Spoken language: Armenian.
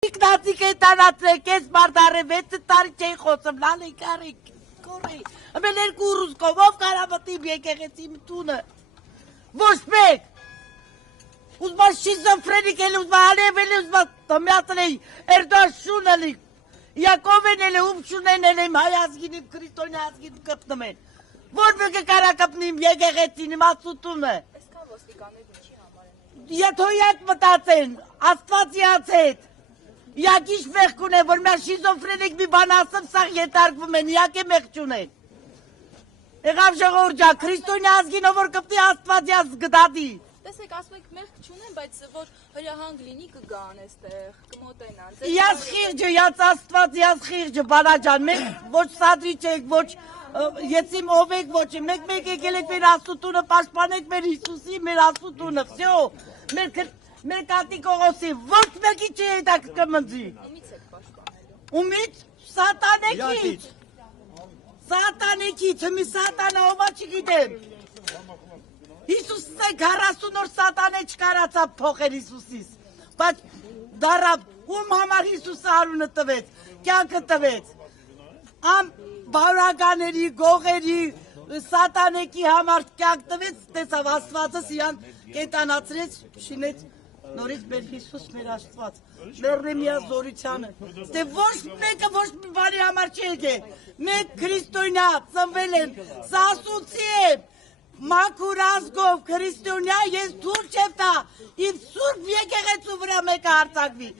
Իգնատիկ էտանացրե, կես մարդարը, 6 տարի չէի խոսում, լալ էի կարի, կորի, ամեն երկու ռուսկով, ով կարամտիմ եկեղեցի տունը, ոչ մեկ, ուզմա շիզոֆրենիկ էլ, ուզմա հալև էլ, ուզմա տմյատն էի, Էրդոան շուն էլի, Յակովեն էլ, ում շունեն էլ եմ, հայ ազգին իմ, քրիստոնյա ազգին կպնում են, որ մեկը կարա կպնիմ եկեղեցին, իմ ասուտունը, Այսքան ոստիկաններ ինչի համար են։ Եթոյակ մտածեն, աստվածյաց հետ, Յակիշ մեղք ունեն, որ մեր շիզոֆրենիկ մի բան ասեմ, սաղ ետարգվում են, յակ է մեղք չունեն։ Եղավ ժողովուրդ ջան, քրիստոնյա ազգինով որ կպտի աստվածյաց գդադի։ Տեսեք, ասում եք մեղք չունեն, բայց որ հրահանգ լինի կգան այստեղ, կմոտենան։ Ես խիղճը, ես աստված, ես խիղճը, բանաջան, մենք ոչ սադրիչ եք, ոչ եծիմ ով եք, ոչ մեկ եկել եք մեր աստուտունը, պաշտպանեք մեր Հիսուսի, մեր աստուտունը, վсё, մեր կատի կողոսի, ոչ մեկի չի հետաքրքրում ընձի։ Ումից եք պաշտպանելու։ Ումից սատանեկից, սատանեկից, հմի սատանա ովա չգիտեմ։ Հիսուսը 40 օր սատանե չկարացավ փոխել Հիսուսիս, բայց դարավ, ում համար Հիսուսը արունը տվեց, կյանքը տվեց, բարոյականների, գողերի, սատանեկի համար կյանք տվեց, տեսավ աստվածը սիան կենտանացրեց, շինեց, նորից մեր Հիսուս, մեր աստված, մեր նեմիա զորությանը, ստե ոչ մեկը ոչ մի բանի համար չի եկել, մենք քրիստոնյա ծնվել են, սասուցի եմ, մաքուր ազգով, քրիստոնյա, ես դուր չեմ տա, իմ սուրբ եկեղեցու վրա մեկը արձակվի,